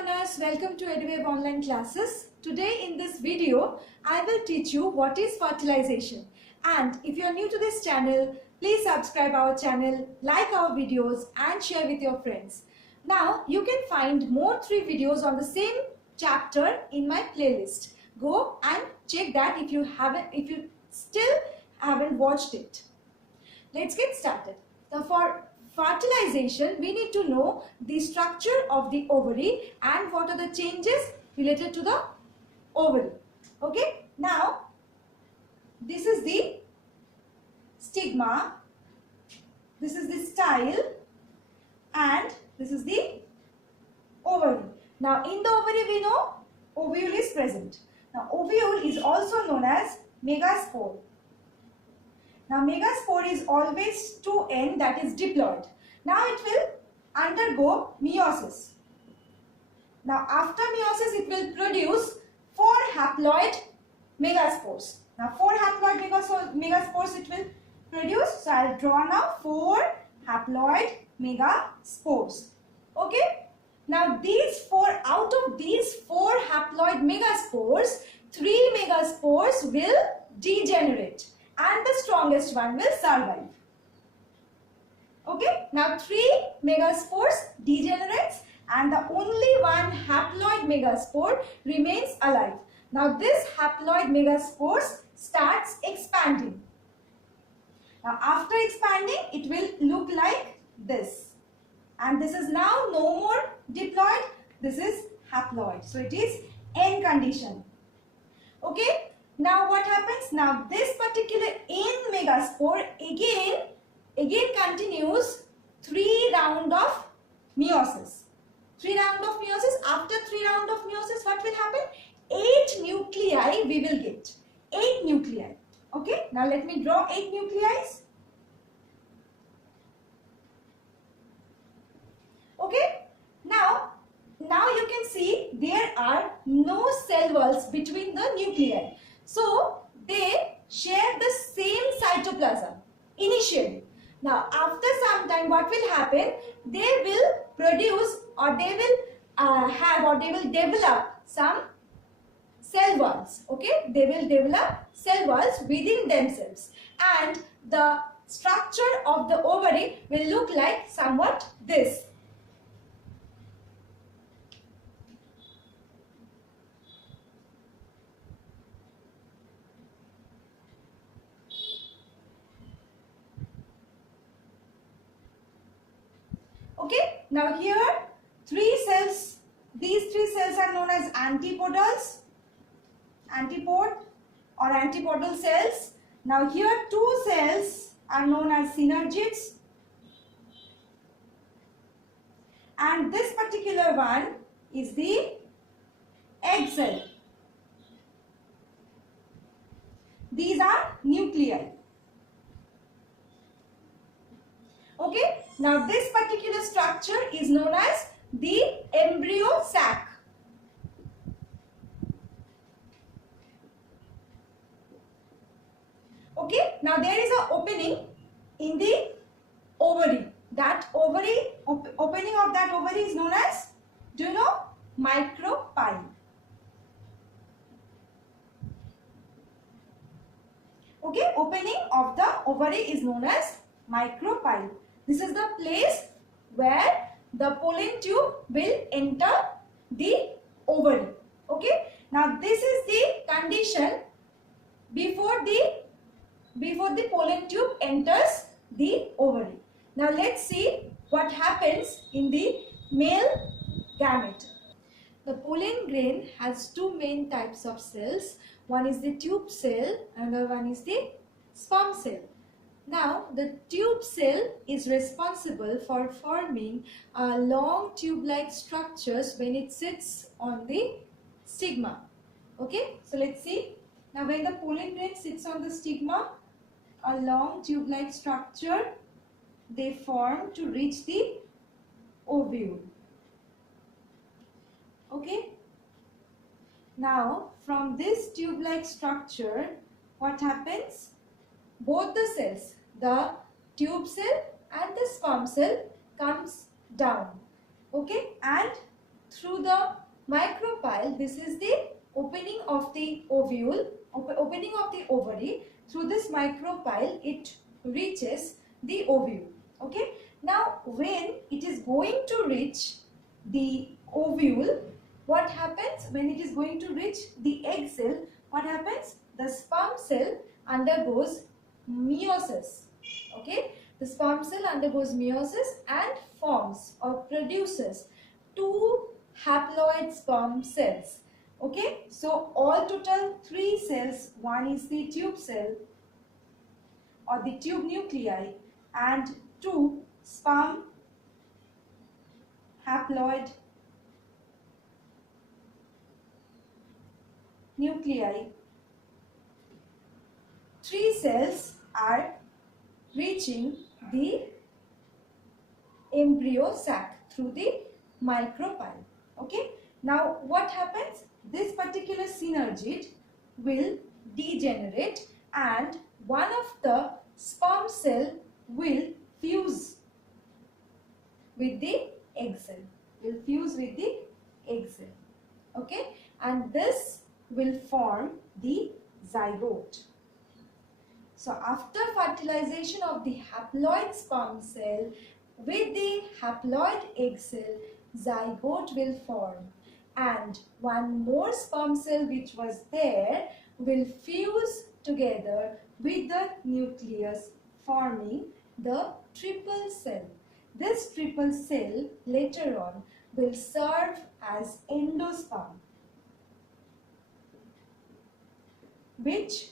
learners, welcome to EduWave online classes. Today in this video, I will teach you what is fertilization. And if you are new to this channel, please subscribe our channel, like our videos and share with your friends. Now you can find more 3 videos on the same chapter in my playlist. Go and check that if you still haven't watched it. Let's get started. Now for fertilization, we need to know the structure of the ovary and what are the changes related to the ovary. Okay, now this is the stigma, this is the style, and this is the ovary. Now in the ovary we know ovule is present. Now ovule is also known as megaspore. Now megaspore is always 2n, that is diploid. Now it will undergo meiosis. Now after meiosis it will produce 4 haploid megaspores. Now 4 haploid megaspores it will produce. So I will draw now 4 haploid megaspores. Okay. Now out of these 4 haploid megaspores, 3 megaspores will degenerate. And the strongest one will survive. Okay, now 3 megaspores degenerates and the only one haploid megaspore remains alive. Now this haploid megaspores starts expanding. Now after expanding, it will look like this. And this is now no more diploid, this is haploid. So it is N condition. Okay. Now what happens? Now this particular N megaspore again continues 3 rounds of meiosis. 3 rounds of meiosis. After 3 rounds of meiosis, what will happen? 8 nuclei we will get. 8 nuclei. Okay. Now let me draw 8 nuclei. Okay. Now you can see there are no cell walls between the nuclei. So they share the same cytoplasm initially. Now after some time what will happen? They will produce or they will develop some cell walls. Okay, they will develop cell walls within themselves and the structure of the ovary will look like somewhat this. Okay, now here 3 cells, these 3 cells are known as antipodals, antipode or antipodal cells. Now here 2 cells are known as synergids and this particular one is the egg cell. These are nuclei. Okay, now this particular structure is known as the embryo sac. Okay, now there is an opening in the ovary. That opening of that ovary is known as, do you know, micropyle. Okay, opening of the ovary is known as micropyle. This is the place where the pollen tube will enter the ovary. Okay. Now this is the condition before the pollen tube enters the ovary. Now let's see what happens in the male gamete. The pollen grain has 2 main types of cells. One is the tube cell, another one is the sperm cell. Now the tube cell is responsible for forming long tube-like structures when it sits on the stigma. Okay, so let's see. Now when the pollen grain sits on the stigma, a long tube-like structure they form to reach the ovule. Okay. Now from this tube-like structure, what happens? Both the cells, the tube cell and the sperm cell, comes down. Okay, and through the micropyle, this is the opening of the ovule, opening of the ovary. Through this micropyle, it reaches the ovule. Okay. Now, when it is going to reach the ovule, what happens? When it is going to reach the egg cell, what happens? The sperm cell undergoes meiosis. Okay. The sperm cell undergoes meiosis and forms or produces two haploid sperm cells. Okay. So, all total 3 cells. One is the tube cell or the tube nuclei and 2 sperm haploid nuclei. 3 cells are reaching the embryo sac through the micropyle. Okay. Now what happens? This particular synergid will degenerate and one of the sperm cell will fuse with the egg cell. Okay. And this will form the zygote. So after fertilization of the haploid sperm cell with the haploid egg cell, zygote will form and one more sperm cell which was there will fuse together with the nucleus, forming the triple cell. This triple cell later on will serve as endosperm, which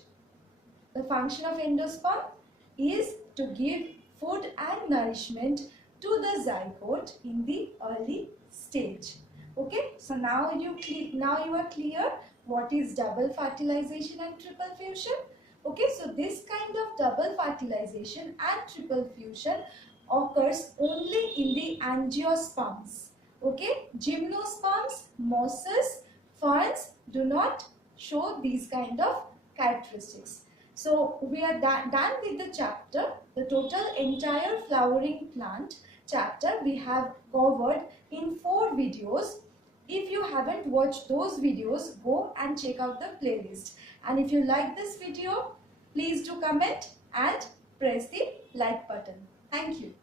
the function of endosperm is to give food and nourishment to the zygote in the early stage. Okay, so now you are clear what is double fertilization and triple fusion. Okay, so this kind of double fertilization and triple fusion occurs only in the angiosperms. Okay, gymnosperms, mosses, ferns do not show these kind of characteristics. So we are done with the chapter. The total entire flowering plant chapter we have covered in 4 videos. If you haven't watched those videos, go and check out the playlist. And if you like this video, please do comment and press the like button. Thank you.